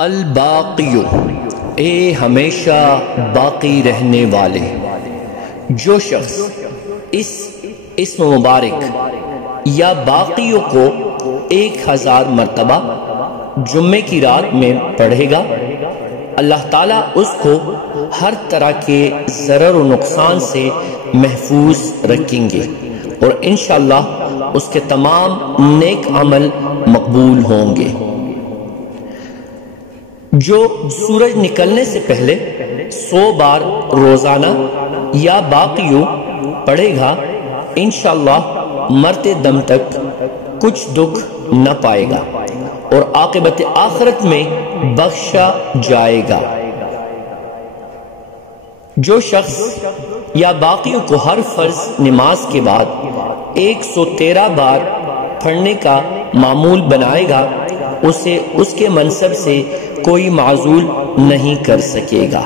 الباقیو، اے ہمیشہ باقی رہنے والے. جو شخص اس اسم مبارک یا باقیوں کو 1000 مرتبہ جمعے کی رات میں پڑھے گا، اللہ تعالیٰ اس کو ہر طرح کے ضرر و نقصان سے محفوظ رکھیں گے اور انشاءاللہ اس کے تمام نیک عمل مقبول ہوں گے. جو سورج نکلنے سے پہلے 100 بار روزانہ یا باقیوں پڑھے گا، انشاءاللہ مرتے دم تک کچھ دکھ نہ پائے گا اور عاقبت آخرت میں بخشا جائے گا. جو شخص یا باقیوں کو ہر فرض نماز کے بعد 113 بار پڑھنے کا معمول بنائے گا، اسے اس کے منصب سے کوئی معزول نہیں کر سکے گا.